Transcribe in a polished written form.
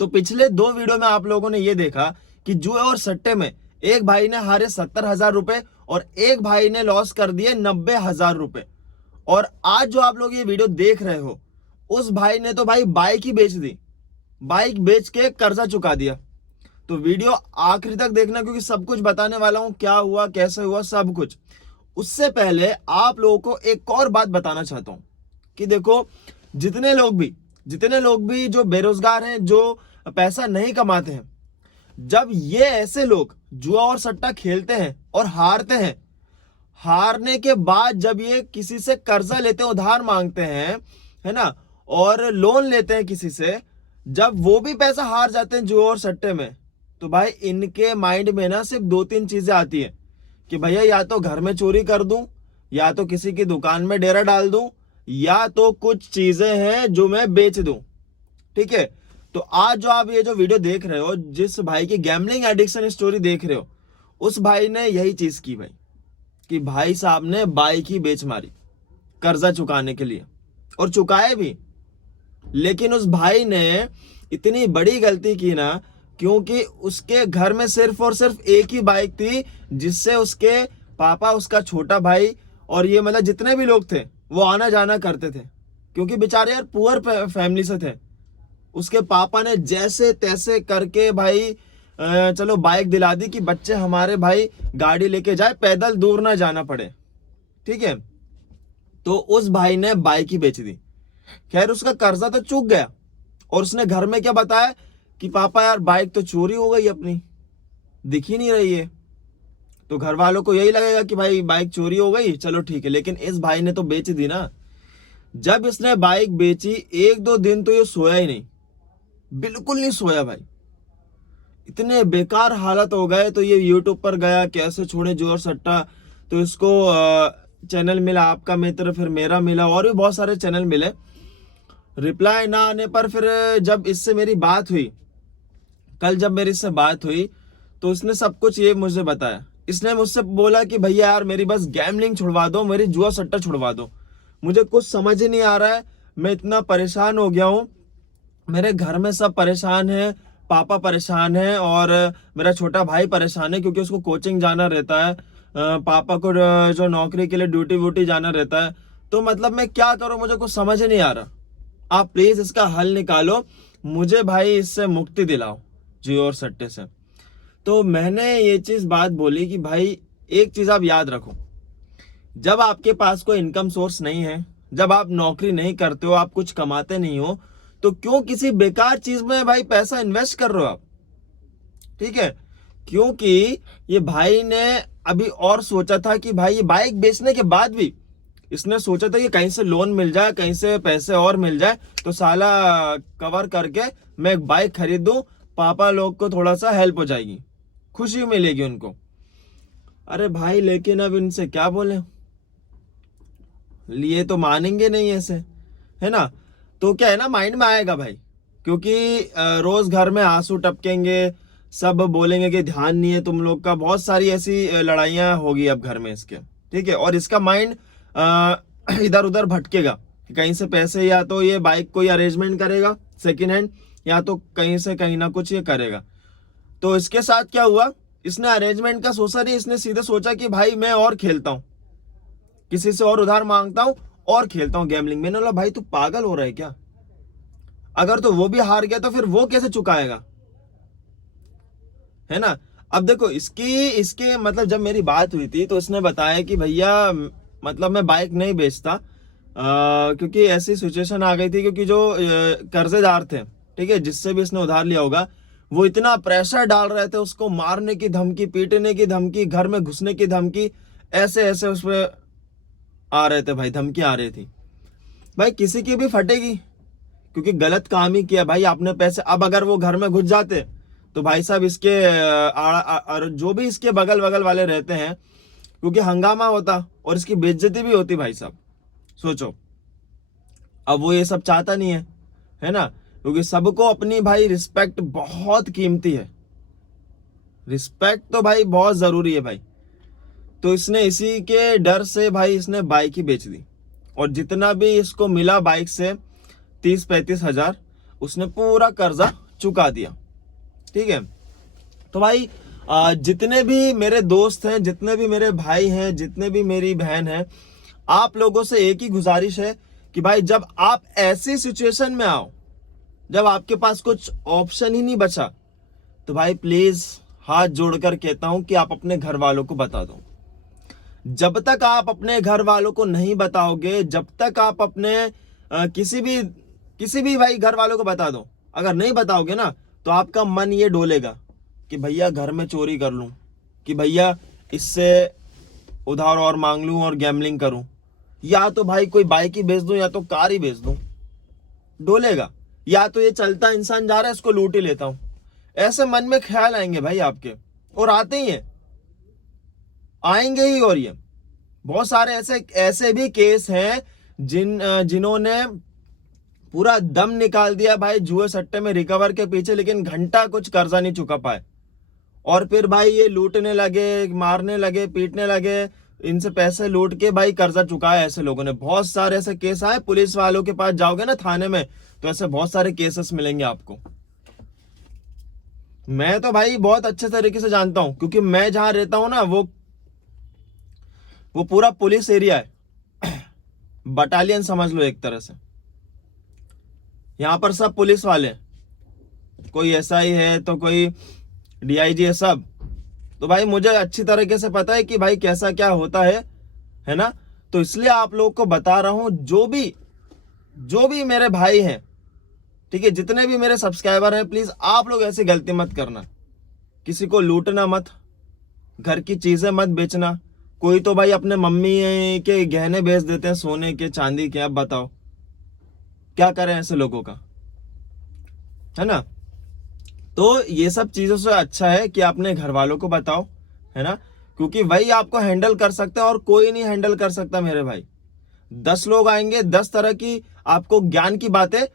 तो पिछले 2 वीडियो में आप लोगों ने ये देखा कि जुए और सट्टे में एक भाई ने हारे 70,000 रुपए और एक भाई ने लॉस कर दिए 90,000 रुपए। और आज जो आप लोग ये वीडियो देख रहे हो, उस भाई ने तो भाई बाइक ही बेच दी, बाइक बेच के कर्जा चुका दिया। तो वीडियो आखिरी तक देखना, क्योंकि सब कुछ बताने वाला हूं, क्या हुआ कैसे हुआ सब कुछ। उससे पहले आप लोगों को एक और बात बताना चाहता हूं कि देखो, जितने लोग भी जो बेरोजगार हैं, जो पैसा नहीं कमाते हैं, जब ये ऐसे लोग जुआ और सट्टा खेलते हैं और हारते हैं, हारने के बाद जब ये किसी से कर्जा लेते हैं, उधार मांगते हैं, है ना, और लोन लेते हैं किसी से, जब वो भी पैसा हार जाते हैं जुआ और सट्टे में, तो भाई इनके माइंड में ना सिर्फ 2-3 चीजें आती है कि भैया या तो घर में चोरी कर दूं, या तो किसी की दुकान में डेरा डाल दूं, या तो कुछ चीजें हैं जो मैं बेच दूं। ठीक है, तो आज जो आप ये जो वीडियो देख रहे हो, जिस भाई की गैम्बलिंग एडिक्शन स्टोरी देख रहे हो, उस भाई ने यही चीज की भाई, कि भाई साहब ने बाइक ही बेच मारी कर्जा चुकाने के लिए, और चुकाए भी। लेकिन उस भाई ने इतनी बड़ी गलती की ना, क्योंकि उसके घर में सिर्फ और सिर्फ एक ही बाइक थी, जिससे उसके पापा, उसका छोटा भाई और ये मतलब जितने भी लोग थे वो आना जाना करते थे, क्योंकि बेचारे यार पुअर फैमिली से थे। उसके पापा ने जैसे तैसे करके भाई चलो बाइक दिला दी कि बच्चे हमारे भाई गाड़ी लेके जाए, पैदल दूर ना जाना पड़े। ठीक है, तो उस भाई ने बाइक ही बेच दी। खैर उसका कर्जा तो चूक गया, और उसने घर में क्या बताया कि पापा यार बाइक तो चोरी हो गई अपनी, दिख ही नहीं रही है। तो घर वालों को यही लगेगा कि भाई बाइक चोरी हो गई, चलो ठीक है। लेकिन इस भाई ने तो बेच दी ना। जब इसने बाइक बेची 1-2 दिन तो ये सोया ही नहीं, बिल्कुल नहीं सोया भाई। इतने बेकार हालत हो गए। तो ये यूट्यूब पर गया, कैसे छोड़े जुआ और सट्टा, तो इसको चैनल मिला, आपका मित्र, फिर मेरा मिला, और भी बहुत सारे चैनल मिले। रिप्लाई ना आने पर फिर जब इससे मेरी बात हुई, कल जब मेरी इससे बात हुई, तो इसने सब कुछ ये मुझे बताया। इसने मुझसे बोला कि भैया यार मेरी बस गैम्बलिंग छुड़वा दो, मेरी जुआ सट्टा छुड़वा दो, मुझे कुछ समझ ही नहीं आ रहा है, मैं इतना परेशान हो गया हूँ, मेरे घर में सब परेशान है, पापा परेशान है, और मेरा छोटा भाई परेशान है, क्योंकि उसको कोचिंग जाना रहता है, पापा को जो नौकरी के लिए ड्यूटी व्यूटी जाना रहता है। तो मतलब मैं क्या करूं, मुझे कुछ समझ ही नहीं आ रहा। आप प्लीज इसका हल निकालो, मुझे भाई इससे मुक्ति दिलाओ जुए और सट्टे से। तो मैंने ये चीज बात बोली कि भाई एक चीज आप याद रखो, जब आपके पास कोई इनकम सोर्स नहीं है, जब आप नौकरी नहीं करते हो, आप कुछ कमाते नहीं हो, तो क्यों किसी बेकार चीज में भाई पैसा इन्वेस्ट कर रहे हो आप। ठीक है, क्योंकि ये भाई ने अभी और सोचा था कि भाई ये बाइक बेचने के बाद भी इसने सोचा था कि कहीं से लोन मिल जाए, कहीं से पैसे और मिल जाए, तो साला कवर करके मैं एक बाइक खरीद दूं, पापा लोग को थोड़ा सा हेल्प हो जाएगी, खुशी मिलेगी उनको। अरे भाई लेकिन अब इनसे क्या बोले, लिए तो मानेंगे नहीं ऐसे, है ना। तो क्या है ना, माइंड में आएगा भाई, क्योंकि रोज घर में आंसू टपकेंगे, सब बोलेंगे कि ध्यान नहीं है तुम लोग का, बहुत सारी ऐसी लड़ाइयां होगी अब घर में इसके। ठीक है, और इसका माइंड इधर उधर भटकेगा कि कहीं से पैसे, या तो ये बाइक कोई अरेंजमेंट करेगा सेकेंड हैंड, या तो कहीं से कहीं ना कुछ ये करेगा। तो इसके साथ क्या हुआ, इसने अरेंजमेंट का सोचा नहीं, इसने सीधे सोचा कि भाई मैं और खेलता हूं, किसी से और उधार मांगता हूं और खेलता हूं गैम्बलिंग। मैंने बोला भाई तू पागल हो रहा है क्या, अगर तो वो भी हार गया तो फिर वो कैसे चुकाएगा, है ना। अब देखो इसकी इसके मतलब जब मेरी बात हुई थी तो इसने बताया कि भैया मतलब मैं बाइक नहीं बेचता, क्योंकि ऐसी सिचुएशन आ गई थी, क्योंकि जो कर्जेदार थे, ठीक है, जिससे भी इसने उधार लिया होगा, वो इतना प्रेशर डाल रहे थे उसको, मारने की धमकी, पीटने की धमकी, घर में घुसने की धमकी, ऐसे ऐसे उस पर आ रहे थे भाई, धमकी आ रही थी। भाई किसी की भी फटेगी, क्योंकि गलत काम ही किया भाई आपने पैसे। अब अगर वो घर में घुस जाते तो भाई साहब इसके जो भी इसके बगल बगल वाले रहते हैं, क्योंकि हंगामा होता और इसकी बेइज्जती भी होती भाई साहब, सोचो। अब वो ये सब चाहता नहीं है ना, क्योंकि सबको अपनी भाई रिस्पेक्ट बहुत कीमती है, रिस्पेक्ट तो भाई बहुत जरूरी है भाई। तो इसने इसी के डर से भाई इसने बाइक ही बेच दी, और जितना भी इसको मिला बाइक से 30-35 हजार, उसने पूरा कर्जा चुका दिया। ठीक है, तो भाई जितने भी मेरे दोस्त हैं, जितने भी मेरे भाई हैं, जितने भी मेरी बहन है, आप लोगों से एक ही गुजारिश है कि भाई जब आप ऐसी सिचुएशन में आओ, जब आपके पास कुछ ऑप्शन ही नहीं बचा, तो भाई प्लीज हाथ जोड़कर कहता हूं कि आप अपने घर वालों को बता दो। जब तक आप अपने घर वालों को नहीं बताओगे, जब तक आप अपने किसी भी भाई घर वालों को बता दो, अगर नहीं बताओगे ना तो आपका मन ये डोलेगा कि भैया घर में चोरी कर लूं, कि भैया इससे उधार और मांग लूं और गैम्बलिंग करूं, या तो भाई कोई बाइक ही बेच दूं या तो कार ही बेच दूं। डोलेगा, या तो ये चलता इंसान जा रहा है इसको लूट ही लेता हूं। ऐसे मन में ख्याल आएंगे भाई आपके, और आते ही हैं, आएंगे ही। और ये बहुत सारे ऐसे भी केस हैं जिन्होंने पूरा दम निकाल दिया भाई जुए सट्टे में रिकवर के पीछे, लेकिन घंटा कुछ कर्जा नहीं चुका पाए, और फिर भाई ये लूटने लगे, मारने लगे, पीटने लगे, इनसे पैसे लूट के भाई कर्जा चुकाया ऐसे लोगों ने। बहुत सारे ऐसे केस आए, पुलिस वालों के पास जाओगे ना थाने में तो ऐसे बहुत सारे केसेस मिलेंगे आपको। मैं तो भाई बहुत अच्छे तरीके से जानता हूं, क्योंकि मैं जहां रहता हूं ना वो पूरा पुलिस एरिया है, बटालियन समझ लो एक तरह से। यहां पर सब पुलिस वाले, कोई एसआई है तो कोई डीआईजी है, सब। तो भाई मुझे अच्छी तरीके से पता है कि भाई कैसा क्या होता है ना। तो इसलिए आप लोगों को बता रहा हूं, जो भी मेरे भाई हैं, ठीक है, जितने भी मेरे सब्सक्राइबर हैं, प्लीज आप लोग ऐसी गलती मत करना। किसी को लूटना मत, घर की चीजें मत बेचना। कोई तो भाई अपने मम्मी के गहने बेच देते हैं, सोने के, चांदी के। अब बताओ क्या करें ऐसे लोगों का, है ना। तो ये सब चीजों से अच्छा है कि अपने घर वालों को बताओ, है ना, क्योंकि वही आपको हैंडल कर सकते हैं और कोई नहीं हैंडल कर सकता मेरे भाई। 10 लोग आएंगे, 10 तरह की आपको ज्ञान की बातें